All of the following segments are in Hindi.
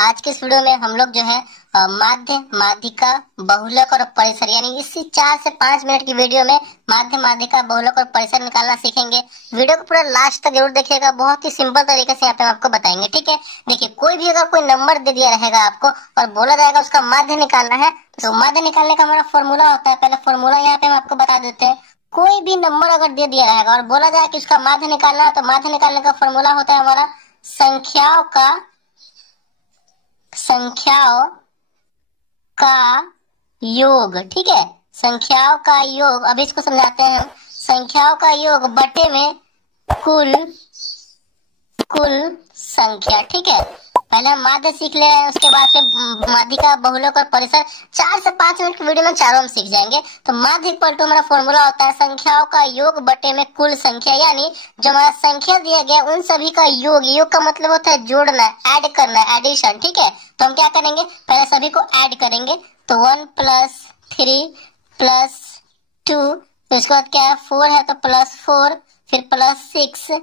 आज के इस वीडियो में हम लोग जो है माध्य, माध्यिका, बहुलक और परिसर यानी इसी 4 से 5 मिनट की वीडियो में माध्य, माध्यिका, बहुलक और परिसर निकालना सीखेंगे। वीडियो को पूरा लास्ट तक जरूर देखिएगा, बहुत ही सिंपल तरीके से यहाँ पे हम आपको बताएंगे। ठीक है, देखिए कोई भी अगर कोई नंबर दे दिया रहेगा आपको और बोला जाएगा उसका माध्य निकालना है, तो माध्य निकालने का हमारा फॉर्मूला होता है। पहले फॉर्मूला यहाँ पे हम आपको बता देते हैं। कोई भी नंबर अगर दे दिया रहेगा और बोला जाए कि उसका माध्य निकालना है, तो माध्य निकालने का फॉर्मूला होता है हमारा संख्याओं का योग। ठीक है, संख्याओं का योग। अब इसको समझाते हैं हम। संख्याओं का योग बटे में कुल संख्या। ठीक है, पहले हम माध्य सीख ले रहे हैं, उसके बाद फिर माध्यिका, बहुलक और परिसर 4 से 5 मिनट की वीडियो में चारों हम सीख जाएंगे। तो माध्य इक्वल टू हमारा फॉर्मूला होता है संख्याओं का योग बटे में कुल संख्या, यानी जो हमारा संख्या दिया गया उन सभी का योग। योग का मतलब होता है जोड़ना, ऐड करना, एडिशन। ठीक है, तो हम क्या करेंगे, पहले सभी को ऐड करेंगे। तो 1 + 3 + 2, उसके बाद क्या है 4 है तो +4, फिर +6,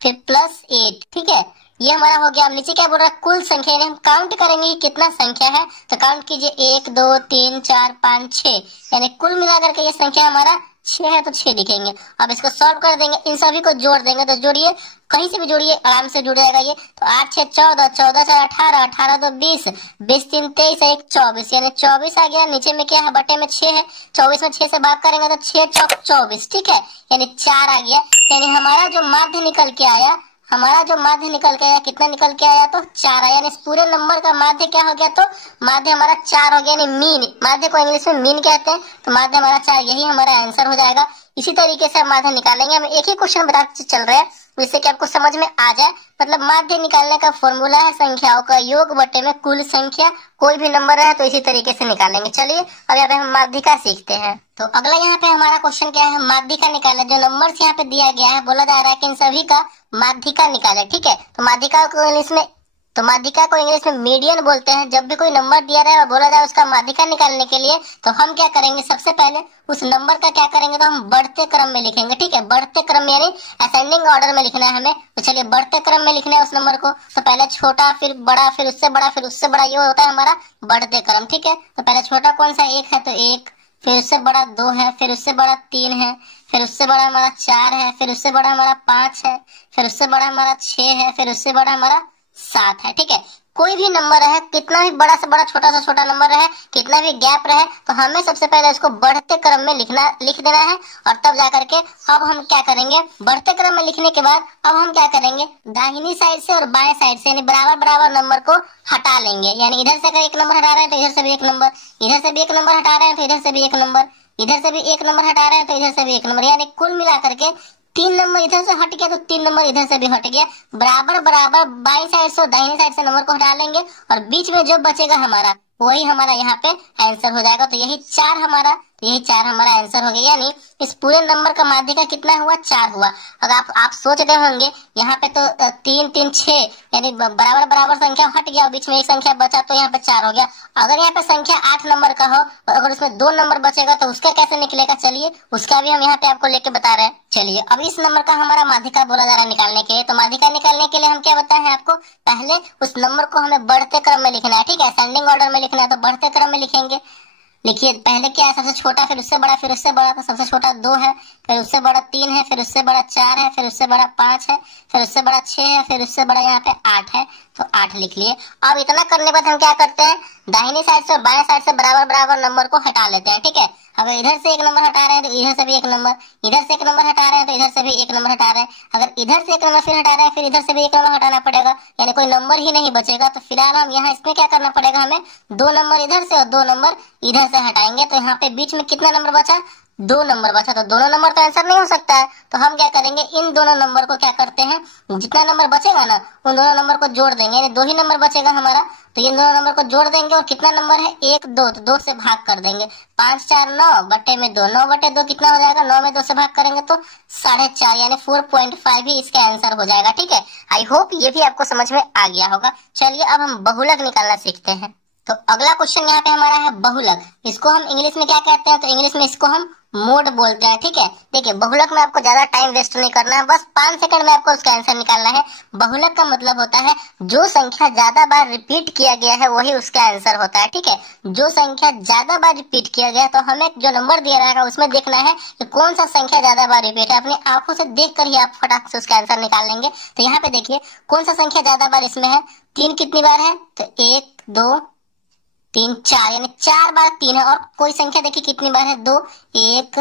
फिर +8। ठीक है, ये हमारा हो गया। अब नीचे क्या बोल रहा है, कुल संख्या, यानी हम काउंट करेंगे कि कितना संख्या है। तो काउंट कीजिए 1 2 3 4 5 6, यानी कुल मिलाकर के ये संख्या हमारा 6 है, तो 6 लिखेंगे। अब इसको सॉल्व कर देंगे, इन सभी को जोड़ देंगे। तो जोड़िए, कहीं से भी जोड़िए, आराम से जुड़ जाएगा ये। तो 8 6 14, 14 4 18, 18 2 20, 20 3 23, 1 24, यानी 24 आ गया। नीचे में क्या है, बटे में 6 है। 24 में 6 से भाग करेंगे तो 6 चौक 24। ठीक है, यानी 4 आ गया। यानी हमारा जो माध्य निकल के आया, कितना निकल के आया, तो 4 आया। यानी इस पूरे नंबर का माध्य क्या हो गया, तो माध्य हमारा 4 हो गया। यानी मीन, माध्य को इंग्लिश में मीन कहते हैं। तो माध्य हमारा 4, यही हमारा आंसर हो जाएगा। इसी तरीके से हम माध्य निकालेंगे। हम एक ही क्वेश्चन बताते चल रहे हैं जिससे कि आपको समझ में आ जाए। मतलब माध्य निकालने का फॉर्मूला है संख्याओं का योग बटे में कुल संख्या। कोई भी नंबर है तो इसी तरीके से निकालेंगे। चलिए अब यहाँ पे हम माध्यिका सीखते हैं। तो अगला यहाँ पे हमारा क्वेश्चन क्या है, माध्यिका निकालना। जो नंबर यहाँ पे दिया गया है, बोला जा रहा है कि इन सभी का माध्यिका निकाले। ठीक है, तो माध्यिका को इंग्लिश में मीडियन बोलते हैं। जब भी कोई नंबर दिया रहा है और बोला जाए उसका माध्यिका निकालने के लिए, तो हम क्या करेंगे, सबसे पहले उस नंबर का क्या करेंगे, तो हम बढ़ते क्रम में लिखेंगे। ठीक है, बढ़ते क्रम यानी असेंडिंग ऑर्डर में लिखना है हमें। तो चलिए बढ़ते क्रम में लिखना है उस नंबर को। तो पहले छोटा, फिर बड़ा, फिर उससे बड़ा, फिर उससे बड़ा, ये होता है हमारा बढ़ते क्रम। ठीक है, तो पहले छोटा कौन सा, 1 है तो 1, फिर उससे बड़ा 2 है, फिर उससे बड़ा 3 है, फिर उससे बड़ा हमारा 4 है, फिर उससे बड़ा हमारा 5 है, फिर उससे बड़ा हमारा 6 है, फिर उससे बड़ा हमारा 7 है। ठीक है, कोई भी नंबर है, कितना भी बड़ा से बड़ा, छोटा से छोटा नंबर रहे, कितना भी गैप रहे, तो हमें सबसे पहले इसको बढ़ते क्रम में लिख देना है। और तब जाकर के अब हम क्या करेंगे, बढ़ते क्रम में लिखने के बाद अब हम क्या करेंगे, दाहिनी साइड से और बाएं साइड से यानी बराबर बराबर नंबर को हटा लेंगे। यानी इधर से अगर एक नंबर हटा रहे हैं तो इधर से भी एक नंबर, इधर से भी एक नंबर हटा रहे हैं तो इधर से भी एक नंबर, इधर से भी एक नंबर हटा रहे हैं तो इधर से भी एक नंबर, यानी कुल मिलाकर के 3 नंबर इधर से हट गया तो 3 नंबर इधर से भी हट गया। बराबर बराबर बाईं साइड से और दाहिनी साइड से नंबर को हटा लेंगे और बीच में जो बचेगा हमारा, वही हमारा यहाँ पे आंसर हो जाएगा। तो यही 4 हमारा आंसर हो गया। यानी इस पूरे नंबर का माध्यिका कितना हुआ, 4 हुआ। अगर आप सोच रहे होंगे यहाँ पे तो 3 3 6 यानी बराबर बराबर संख्या हट गया, बीच में एक संख्या बचा तो यहाँ पे 4 हो गया। अगर यहाँ पे संख्या 8 नंबर का हो और अगर उसमें 2 नंबर बचेगा तो उसका कैसे निकलेगा, चलिए उसका भी हम यहाँ पे आपको लेके बता रहे हैं। चलिए अब इस नंबर का हमारा माध्यिका बोला जा रहा है निकालने के लिए। तो माध्यिका निकालने के लिए हम क्या बताए हैं आपको, पहले उस नंबर को हमें बढ़ते क्रम में लिखना है। ठीक है, असेंडिंग ऑर्डर में लिखना है, तो बढ़ते क्रम में लिखेंगे। लिखिए पहले क्या है, सबसे छोटा, फिर उससे बड़ा, फिर उससे बड़ा। तो सबसे छोटा 2 है, फिर उससे बड़ा 3 है, फिर उससे बड़ा 4 है, फिर उससे बड़ा 5 है, फिर उससे बड़ा 6 है, फिर उससे बड़ा यहाँ पे 8 है। तो 8 लिख लिए। अब इतना करने के बाद हम क्या करते हैं, दाहिनी साइड से और बाएं साइड से बराबर बराबर नंबर को हटा लेते हैं। ठीक है, अगर इधर से एक नंबर हटा रहे हैं तो इधर से भी एक नंबर, इधर से एक नंबर हटा रहे हैं तो इधर से भी एक नंबर हटा रहे हैं। अगर इधर से एक नंबर फिर हटा रहे हैं, फिर इधर से भी एक नंबर हटाना पड़ेगा, यानी कोई नंबर ही नहीं बचेगा। तो फिलहाल हम यहाँ इसमें क्या करना पड़ेगा, हमें 2 नंबर इधर से और 2 नंबर इधर से हटाएंगे। तो यहाँ पे बीच में कितना नंबर बचा, 2 नंबर बचा। तो दोनों नंबर तो आंसर नहीं हो सकता है, तो हम क्या करेंगे, इन दोनों नंबर को क्या करते हैं, जितना नंबर बचेगा ना उन दोनों नंबर को जोड़ देंगे। यानी 2 ही नंबर बचेगा हमारा, तो इन दोनों नंबर को जोड़ देंगे। और कितना नंबर है, 1 2, तो 2 से भाग कर देंगे। 5 4 9 बटे में 2, 9 बटे 2 कितना हो जाएगा, 9 में 2 से भाग करेंगे तो 4.5 यानी 4.5 ही इसका आंसर हो जाएगा। ठीक है, आई होप ये भी आपको समझ में आ गया होगा। चलिए अब हम बहुलक निकालना सीखते हैं। तो अगला क्वेश्चन यहाँ पे हमारा है बहुलक। इसको हम इंग्लिश में क्या कहते हैं, तो इंग्लिश में इसको हम मोड बोलते हैं। ठीक है, देखिए बहुलक में आपको ज्यादा टाइम वेस्ट नहीं करना है, बस 5 सेकंड में आपको उसका आंसर निकालना है। बहुलक का मतलब होता है जो संख्या ज्यादा बार रिपीट किया गया है वही उसका आंसर होता है। ठीक है, जो संख्या ज्यादा बार रिपीट किया गया है, तो हमें जो नंबर दिया रहेगा उसमें देखना है कि कौन सा संख्या ज्यादा बार रिपीट है। अपनी आंखों से देख कर ही आप फटाक से उसका आंसर निकाल लेंगे। तो यहाँ पे देखिए कौन सा संख्या ज्यादा बार इसमें है, 3 कितनी बार है, तो 1 2 3 4, यानी 4 बार 3 है। और कोई संख्या देखिए कितनी बार है, 2 1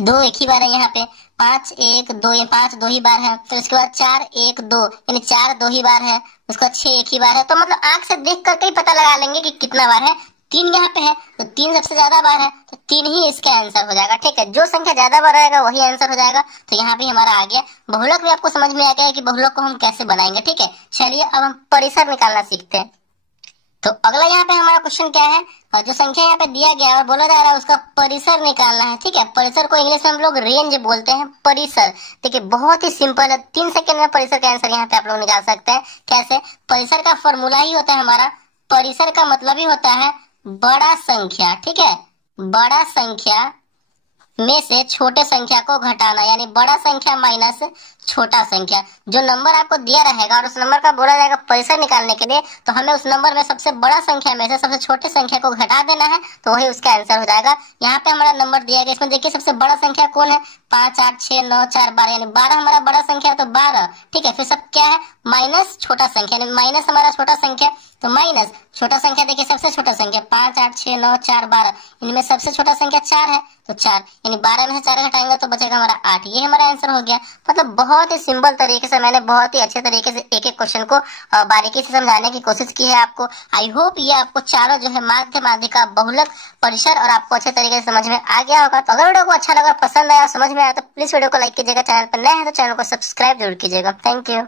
2 एक ही बार है यहाँ पे, 5 1 2, ये 5 2 ही बार है। तो इसके बाद 4 1 2, यानी 4 2 ही बार है। उसके बाद 6 एक ही बार है। तो मतलब आंख से देख करके ही पता लगा लेंगे कि कितना बार है। 3 यहाँ पे है तो 3 सबसे ज्यादा बार है, तो 3 ही इसका आंसर हो जाएगा। ठीक है, जो संख्या ज्यादा बार आएगा वही आंसर हो जाएगा। तो यहाँ भी हमारा आ गया। बहुलक भी आपको समझ में आ गया कि बहुलक को हम कैसे बनाएंगे। ठीक है, चलिए अब हम परिसर निकालना सीखते हैं। तो अगला यहाँ पे हमारा क्वेश्चन क्या है, और जो संख्या यहाँ पे दिया गया है और बोला जा रहा है उसका परिसर निकालना है। ठीक है, परिसर को इंग्लिश में हम लोग रेंज बोलते हैं, परिसर। देखिए बहुत ही सिंपल है, 3 सेकंड में परिसर का आंसर यहाँ पे आप लोग निकाल सकते हैं। कैसे, परिसर का फॉर्मूला ही होता है हमारा, परिसर का मतलब ही होता है बड़ा संख्या। ठीक है, बड़ा संख्या में से छोटे संख्या को घटाना, यानी बड़ा संख्या माइनस छोटा संख्या। जो नंबर आपको दिया रहेगा और उस नंबर का बोला जाएगा परिसर निकालने के लिए, तो हमें उस नंबर में सबसे बड़ा संख्या में से सबसे छोटे संख्या को घटा देना है, तो वही उसका आंसर हो जाएगा। यहाँ पे हमारा नंबर दिया गया, इसमें देखिए सबसे बड़ा संख्या कौन है, 5 8 6 9 4 12, यानी 12 हमारा बड़ा संख्या है, तो 12। ठीक है, फिर सब क्या है, माइनस छोटा संख्या, यानी माइनस हमारा छोटा संख्या, तो माइनस छोटा संख्या। देखिए सबसे छोटा संख्या 5 8 6 9 4 12, इनमें सबसे छोटा संख्या 4 है, तो 4, यानी 12 में से 4 घटाएंगे तो बचेगा हमारा 8। ये हमारा आंसर हो गया। मतलब बहुत ही सिंपल तरीके से मैंने बहुत ही अच्छे तरीके से एक एक क्वेश्चन को बारीकी से समझाने की कोशिश की है आपको। आई होप ये आपको चारों जो है माध्य, माध्यिका, बहुलक, परिसर और आपको अच्छे तरीके से समझ में आ गया होगा। तो अगर वीडियो को अच्छा लगा, पसंद आया, समझ में आया, तो प्लीज वीडियो को लाइक कीजिएगा। चैनल पर नए हैं तो चैनल को सब्सक्राइब जरूर कीजिएगा। Thank you.